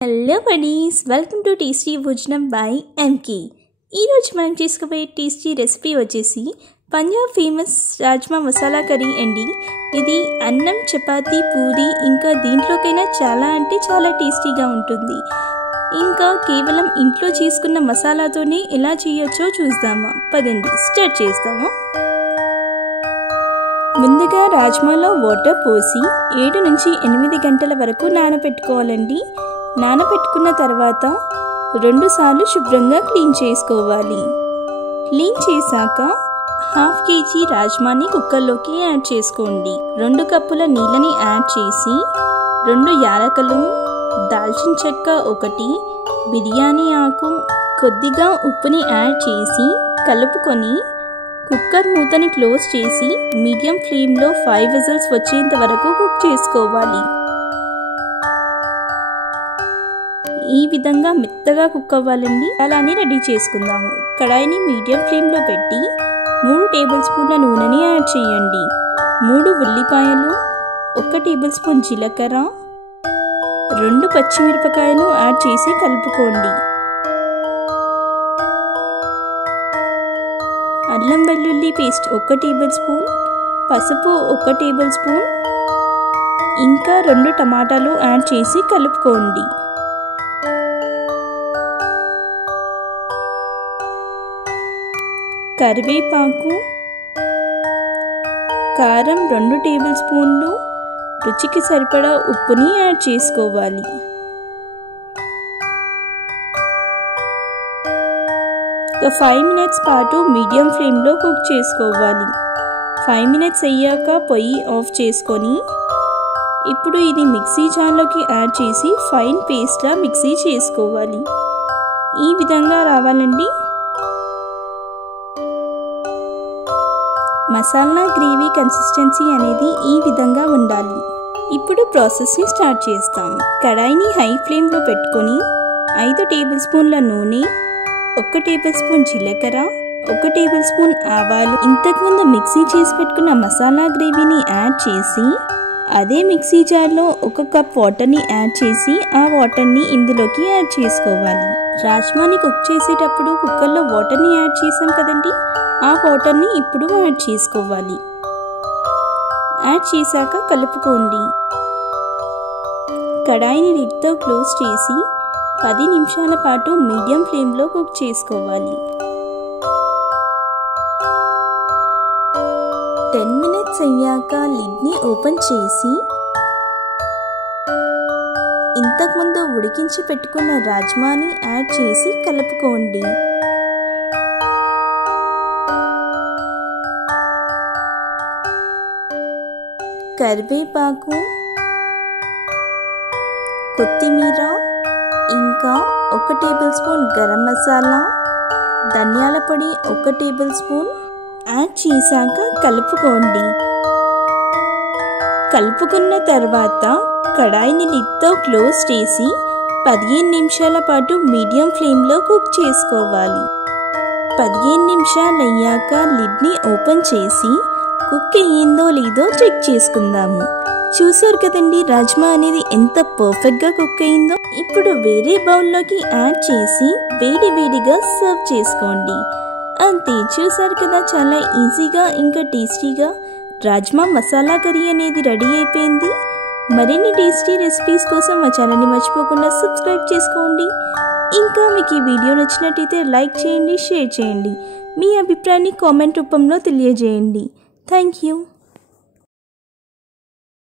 Hello buddies, welcome to tasty భోజనం by MK. ఈరోజు మనం చేసుకోబోయే టేస్టీ రెసిపీ వచ్చేసి పంజాబ్ ఫేమస్ రాజ్మా మసాలా కర్రీ అండి. ఇది అన్నం, చపాతీ, పూరి ఇంకా దీంట్లోకైనా చాలా అంటే చాలా టేస్టీగా ఉంటుంది. ఇంకా కేవలం ఇంట్లో చేసుకున్న మసాలాతోనే ఎలా చేయొచ్చో చూద్దామా? పదండి స్టార్ట్ చేస్తాము. ముందుగా రాజ్మాలో వాటర్ పోసి 7 నుంచి 8 గంటల వరకు నానబెట్టుకోవాలండి. నానబెట్టుకున్న తర్వాత 2 సార్లు శుభ్రంగా క్లీన్ చేసుకోవాలి. క్లీన్ చేశాక 1/2 kg రాజ్మాని కుక్కర్లోకి యాడ్ చేసుకోండి. 2 కప్పుల నీళ్ళని యాడ్ చేసి 2 యాలకులు, దాల్చిన చెక్క 1, బిర్యానీ ఆకు, కొద్దిగా ఉప్పుని యాడ్ చేసి కలుపుకొని కుక్కర్ మూతని క్లోజ్ చేసి మీడియం ఫ్లేమ్లో 5 విజిల్స్ వచ్చేంత వరకు కుక్ చేసుకోవాలి. ఈ విధంగా మెత్తగా కుక్ అవ్వాలండి. అలానే రెడీ చేసుకుందాము. కడాయిని మీడియం ఫ్లేమ్లో పెట్టి 3 టేబుల్ స్పూన్ల నూనెని యాడ్ చేయండి. 3 ఉల్లిపాయలు, 1 టేబుల్ స్పూన్ జీలకర్ర, 2 పచ్చిమిరపకాయలు యాడ్ చేసి కలుపుకోండి. అల్లం వెల్లుల్లి పేస్ట్ 1 టేబుల్ స్పూన్, పసుపు 1 టేబుల్ స్పూన్, ఇంకా 2 టమాటాలు యాడ్ చేసి కలుపుకోండి. కరివేపాకు, కారం 2 టేబుల్ స్పూన్లు, రుచికి సరిపడా ఉప్పుని యాడ్ చేసుకోవాలి. ఒక 5 మినిట్స్ పాటు మీడియం ఫ్లేమ్లో కుక్ చేసుకోవాలి. 5 మినిట్స్ అయ్యాక పొయ్యి ఆఫ్ చేసుకొని ఇప్పుడు ఇది మిక్సీ జార్లోకి యాడ్ చేసి ఫైన్ పేస్ట్లా మిక్సీ చేసుకోవాలి. ఈ విధంగా రావాలండి. మసాలా గ్రేవీ కన్సిస్టెన్సీ అనేది ఈ విధంగా ఉండాలి. ఇప్పుడు ప్రాసెస్ని స్టార్ట్ చేస్తాం. కడాయిని హై ఫ్లేమ్లో పెట్టుకొని 5 టేబుల్ స్పూన్ల నూనె, 1 టేబుల్ స్పూన్ జీలకర్ర, 1 టేబుల్ స్పూన్ ఆవాలు, ఇంతకుముందు మిక్సీ చేసి పెట్టుకున్న మసాలా గ్రేవీని యాడ్ చేసి అదే మిక్సీ జార్లో 1 కప్ వాటర్ని యాడ్ చేసి ఆ వాటర్ని ఇందులోకి యాడ్ చేసుకోవాలి. రాజ్మాని కుక్ చేసేటప్పుడు కుక్కర్లో వాటర్ని యాడ్ చేసాం కదండి, ఆ వాటర్ని ఇప్పుడు యాడ్ చేసుకోవాలి. యాడ్ చేశాక కలుపుకోండి. కడాయిని లిడ్తో క్లోజ్ చేసి 10 నిమిషాల పాటు మీడియం ఫ్లేమ్లో కుక్ చేసుకోవాలి. 10 మినిట్స్ అయ్యాక లిడ్ని ఓపెన్ చేసి ఇంతకుముందు ఉడికించి పెట్టుకున్న రాజ్మాని యాడ్ చేసి కలుపుకోండి. కరివేపాకు, కొత్తిమీర, ఇంకా 1 టేబుల్ స్పూన్ గరం మసాలా, ధనియాల పొడి 1 టేబుల్ స్పూన్ యాడ్ చేశాక కలుపుకోండి. కలుపుకున్న తర్వాత కడాయిని లిడ్తో క్లోజ్ చేసి 15 నిమిషాల పాటు మీడియం ఫ్లేమ్లో కుక్ చేసుకోవాలి. 15 నిమిషాలు అయ్యాక లిడ్ని ఓపెన్ చేసి కుక్ అయ్యిందో లేదో చెక్ చేసుకుందాము. చూసారు కదండి రాజ్మా అనేది ఎంత పర్ఫెక్ట్గా కుక్ అయిందో. ఇప్పుడు వేరే బౌల్లోకి యాడ్ చేసి వేడి వేడిగా సర్వ్ చేసుకోండి. అంతే, చూసారు కదా, చాలా ఈజీగా ఇంకా టేస్టీగా రాజ్మా మసాలా కర్రీ అనేది రెడీ అయిపోయింది. మరిన్ని టేస్టీ రెసిపీస్ కోసం మా ఛానల్ని మర్చిపోకుండా సబ్స్క్రైబ్ చేసుకోండి. ఇంకా మీకు ఈ వీడియో నచ్చినట్టయితే లైక్ చేయండి, షేర్ చేయండి. మీ అభిప్రాయాన్ని కామెంట్ రూపంలో తెలియజేయండి. Thank you.